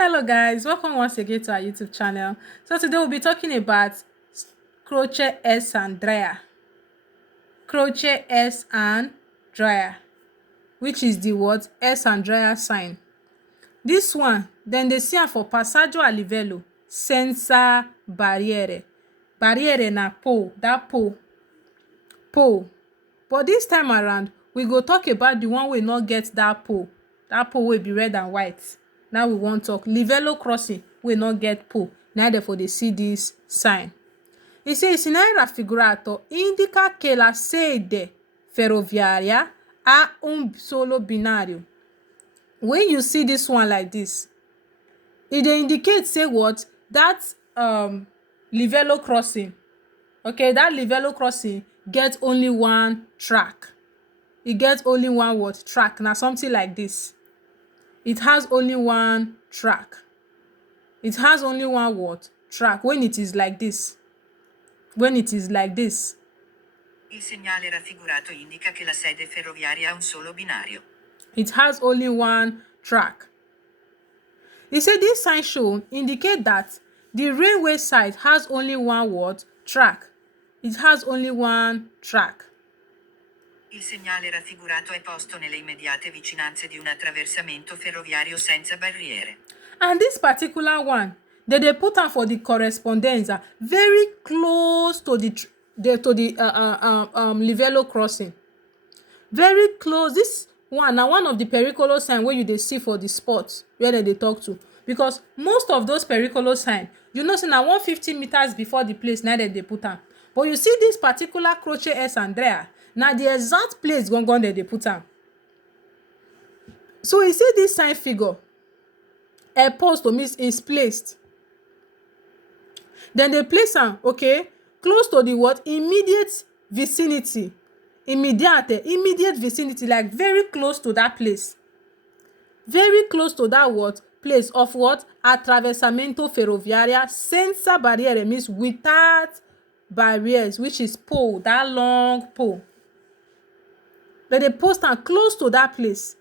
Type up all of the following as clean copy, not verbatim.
Hello guys, welcome once again to our YouTube channel. So today we'll be talking about croce S Andrea. Croce S Andrea, which is the word S Andrea sign. This one, then they see am for passaggio a livello senza barriere. Barriere na pole, that pole. But this time around, we go talk about the one wey not get that pole. That pole will be red and white. Now we wan talk livello crossing wey not get pole. Na therefore they see this sign. E say il segnale raffigurato indica che la sede ferroviaria ha un solo binario. When you see this one like this, it dey indicate say what that livello crossing, okay, that livello crossing get only one track. E get only one what track. Na something like this. It has only one track. It has only one what track when it is like this. When it is like this. Il segnale raffigurato indica che la sede ferroviaria ha un solo binario. It has only one track. He said this sign shown indicate that the railway side has only one what track. It has only one track. Il segnale raffigurato è posto nelle immediate vicinanze di un attraversamento ferroviario senza barriere. And this particular one, they put am for the correspondenza very close to the livello crossing. Very close. This one na one of the pericolo sign wey you dey see for the spot where they talk to, because most of those pericolo sign, you know say na 150 meters before the place na dem dey put am. But you see this particular croce S Andrea, na the exact place gangan dem dey put am. So you see this sign figure, a post to miss is placed. Then they place am, okay, close to the what immediate vicinity. Immediate vicinity, like very close to that place. Very close to that what place of what attraversamento ferroviaria senza barriere, means without barriers, which is pole, that long pole. But they post am close to that place.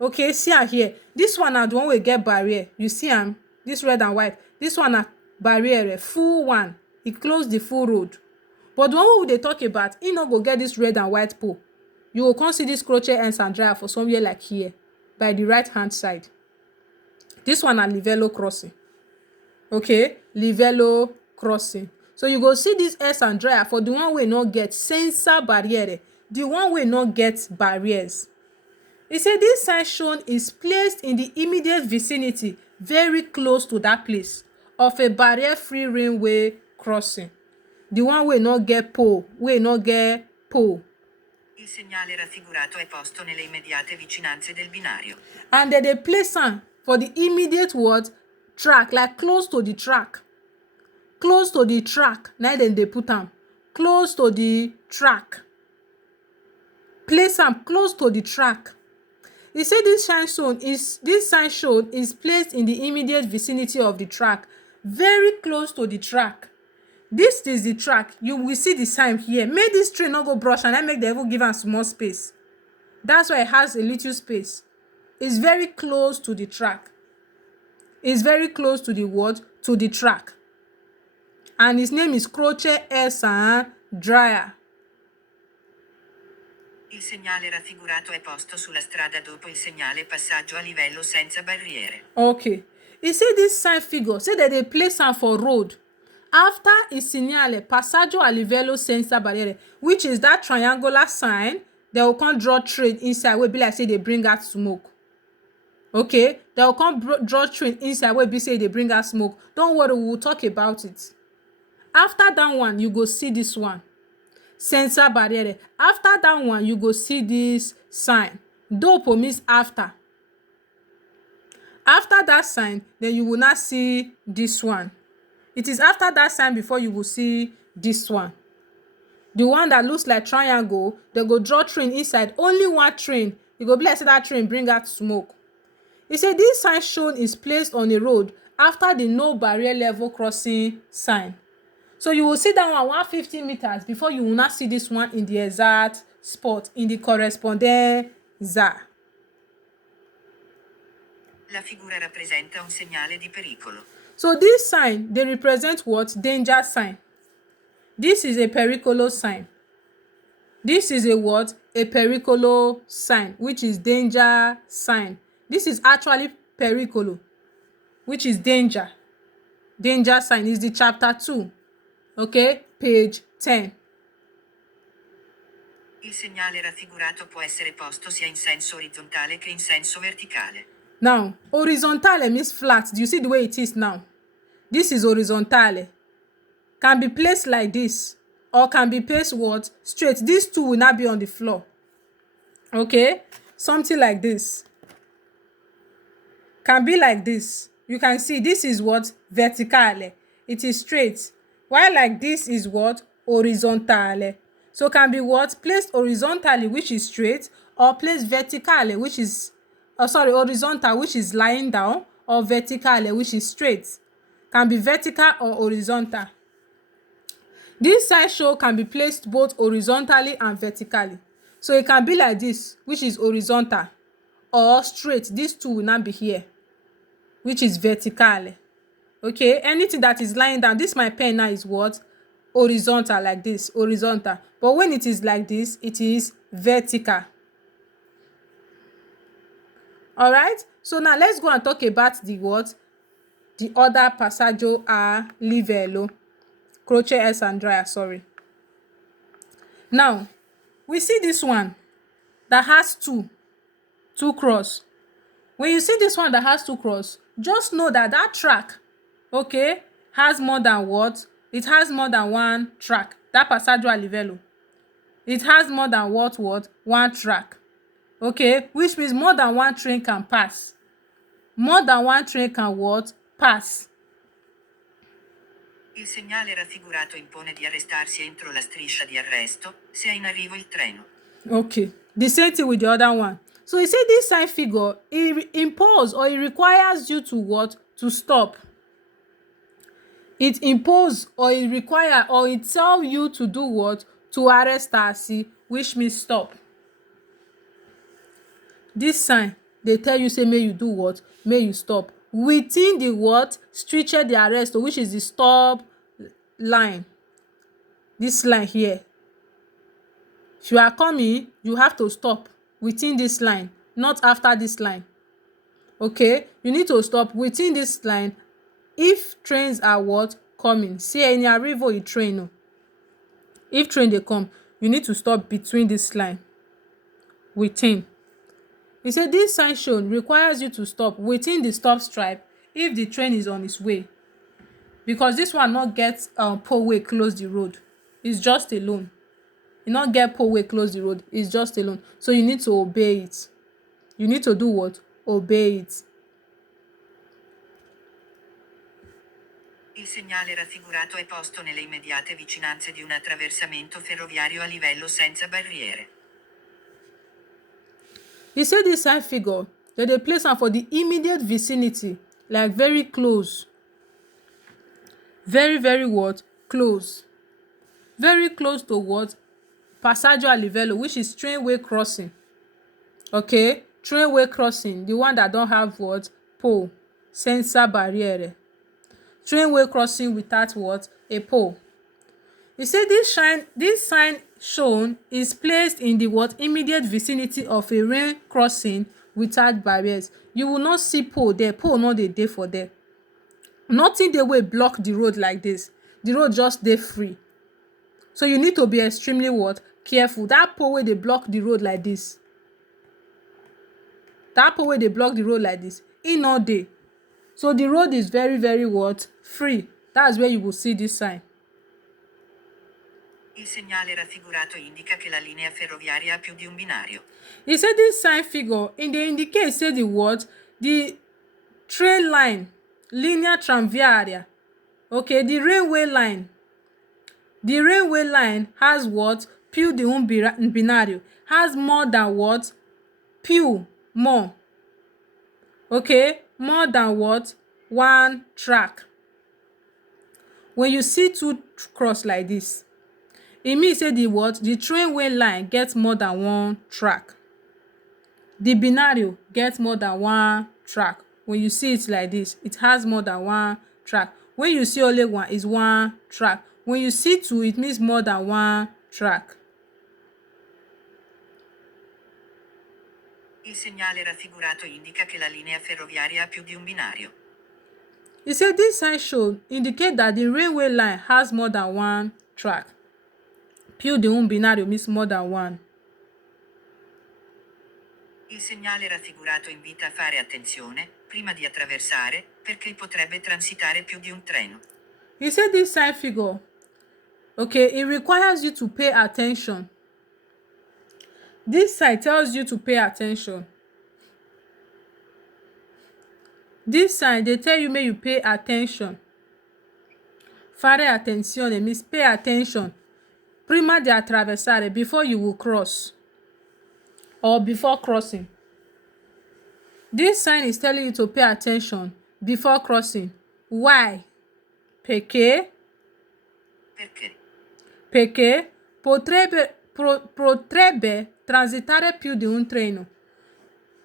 Okay, see am here. This one na the one wey get barrier. You see am, this red and white. This one na barrier, full one. E close the full road. But the one wey we dey talk about, e no go get this red and white pole. You go come see this croce S Andrea for somewhere like here, by the right hand side. This one na livello crossing. Okay, livello crossing. So you go see this S Andrea for the one wey no get senza barriere, the one wey no get barriers. He said this sign shown is placed in the immediate vicinity, very close to that place, of a barrier-free railway crossing. The one wey no get pole, wey no get pole. Il segnale raffigurato è posto nelle immediate vicinanze del binario. And then they place am for the immediate what track, like close to the track. Close to the track. Now then they put am close to the track. Place am close to the track. He said this sign shown is placed in the immediate vicinity of the track, very close to the track. This is the track. You will see the sign here. Make this train not go brush and I make the even give am small space. That's why it has a little space. It's very close to the track. It's very close to the what? To the track. And his name is Croce S Andrea. Il segnale raffigurato è posto sulla strada dopo il segnale passaggio a livello senza barriere. Okay. You see this sign figure, say that they place am for road after il segnale passaggio a livello senza barriere, which is that triangular sign. They will come draw train inside wey be like say they bring out smoke. Okay, they will come draw train inside wey be say they bring out smoke. Don't worry, we will talk about it. After that one, you go see this one, senza barriere. After that one, you go see this sign. Dopo means after. After that sign, then you will not see this one. It is after that sign before you will see this one. The one that looks like triangle, they go draw train inside. Only one train. You go be like say that train bring out smoke. He said this sign shown is placed on a road after the no barrier level crossing sign. So you will see that one 150 meters before you will not see this one in the exact spot, in the correspondenza. La figura rappresenta un segnale di pericolo. So this sign, they represent what? Danger sign. This is a pericolo sign. This is a what? A pericolo sign, which is danger sign. This is actually pericolo, which is danger. Danger sign is the chapter 2. Okay, page 10. Il segnale raffigurato può essere posto sia in senso orizzontale che in senso verticale. Now, horizontale means flat. Do you see the way it is now? This is horizontale. Can be placed like this, or can be placed what? Straight. These two will not be on the floor. Okay, something like this. Can be like this. You can see this is what? Verticale. It is straight. While like this is what? Horizontale. So can be what? Placed horizontally, which is straight, or placed vertically, which is horizontal, which is lying down, or vertically, which is straight. Can be vertical or horizontal. This side show can be placed both horizontally and vertically. So it can be like this, which is horizontal, or straight. These two will not be here, which is vertical. Okay, anything that is lying down, this my pen now is what? Horizontal, like this, horizontal. But when it is like this, it is vertical. All right, so now let's go and talk about the what? The other passaggio a livello, croce e sant, sorry. Now we see this one that has two cross. When you see this one that has two cross, just know that that track, okay, has more than what? It has more than one track. That passaggio a livello, it has more than what? One track. Okay, which means more than one train can pass. More than one train can what? Pass. Il segnale raffigurato impone di arrestarsi entro la striscia di arresto, se è in arrivo il treno. Okay, the same thing with the other one. So he said this sign figure, it imposes or it requires you to what? To stop. It impose or it require or it tell you to do what? To arrestarsi, which means stop. This sign, they tell you say may you do what? May you stop within the what? Striscia di arresto, which is the stop line. This line here. If you are coming, you have to stop within this line, not after this line. Okay, you need to stop within this line if trains are what? Coming. See, in arrivo a train. No. If train they come, you need to stop between this line. Within. He said this sign shown requires you to stop within the stop stripe if the train is on its way. Because this one not get pole way close the road. It's just alone. You not get pole way close the road. It's just alone. So you need to obey it. You need to do what? Obey it. Il segnale raffigurato è posto nelle immediate vicinanze di un attraversamento ferroviario a livello senza barriere. He said this sign figure that they place am for the immediate vicinity, like very close. Very, very what? Close. Very close to what? Passaggio a livello, which is trainway crossing. Okay? Trainway crossing, the one that don't have what? Pole. Senza barriere. Trainway crossing without what? A pole. He said this sign shown is placed in the what? Immediate vicinity of a rail crossing without barriers. You will not see pole there. Pole not dey dey for there. Nothing dey wey block the road like this. The road just dey free. So you need to be extremely what? Careful. That pole wey dey block the road like this. That pole wey dey block the road like this, e no dey. So the road is very, very what? Free. That's where you will see this sign. Il segnale raffigurato indica che la linea ferroviaria ha più di un binario. He said this sign figure indicate say the what? The train line, linea tranviaria. Okay, the railway line. The railway line has what? Più di un binario. Has more than what? Più, more. Okay, more than what? One track. When you see two cross like this, e mean say the what? The trainway line get more than one track. The binario get more than one track. when you see it like this, it has more than one track. When you see only one, is one track. When you see two, it means more than one track. Il segnale raffigurato indica che la linea ferroviaria ha più di un binario. You say this sign should indicate that the railway line has more than one track. Più di un binario means more than one. Il segnale raffigurato invita a fare attenzione, prima di attraversare, perché potrebbe transitare più di un treno. You say this sign figure, okay, it requires you to pay attention. This sign tells you to pay attention. This sign, they tell you make you pay attention. Fare attenzione means pay attention. Prima di attraversare, before you will cross. Or before crossing. This sign is telling you to pay attention before crossing. Why? Perché potrebbe transitare più di un treno.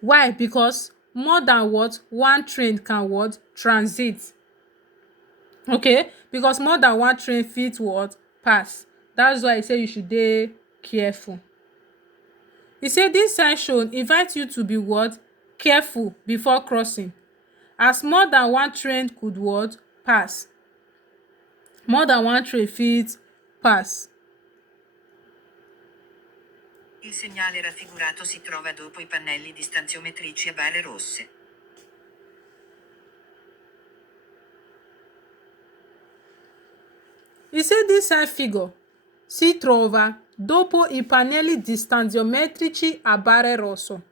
Why? Because more than what? One train can what? Transit. Okay? Because more than one train fit what? Pass. That's why I say you should be careful. He said this sign should invite you to be what? Careful before crossing. As more than one train could what? Pass. More than one train fit pass. Il segnale raffigurato si trova dopo i pannelli distanziometrici a barre rosse. He said this sign figure si trova dopo i pannelli distanziometrici a barre rosso.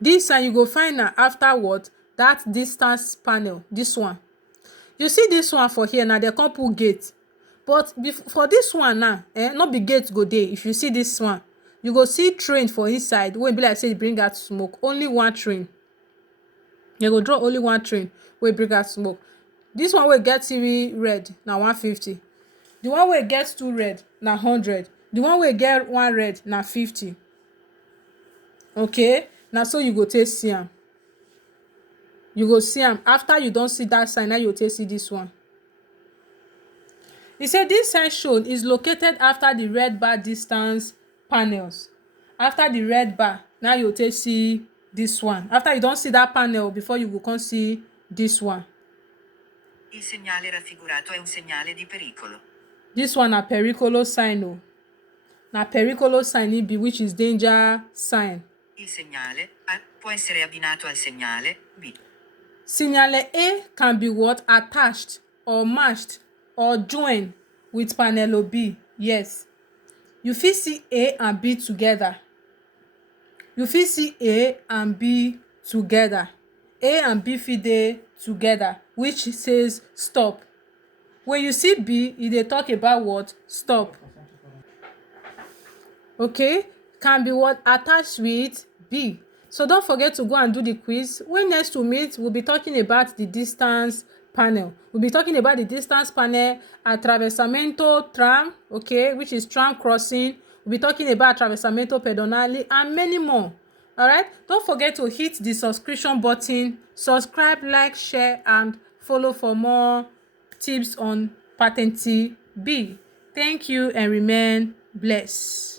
This sign you go find am after what? That distance panel, this one. You see this one for here now, they come put gate. But for this one now, no be gate go dey. If you see this one, you go see train for inside wey be like say e bring out smoke. Only one train. You go draw only one train wey bring out smoke. This one wey get 3 red na 150. The one wey get 2 red na 100. The one wey get 1 red na 50. Okay, na so you go take see am. You go see am after you don see that sign. Now you go take see this one. He said this sign shown is located after the red bar distance panels. After the red bar, now you take see this one. After you don see that panel, before you go come see this one. Il segnale raffigurato è un segnale di pericolo. This one na pericolo sign o. Na pericolo sign e be, which is danger sign. Il segnale A può essere abbinato al segnale B. Segnale A can be what? Attached or matched or joined with panel B. Yes. You fit see A and B together. You fit see A and B together. A and B fit dey together, which says stop. When you see B, e dey talk about what? Stop. Okay? Can be what? Attached with B. So don't forget to go and do the quiz. When next we meet, we'll be talking about the distance panel. We'll be talking about the distance panel, attraversamento tram, okay, which is tram crossing. We'll be talking about attraversamento pedonale and many more. All right? Don't forget to hit the subscription button, subscribe, like, share, and follow for more tips on Patent B. Thank you and remain blessed.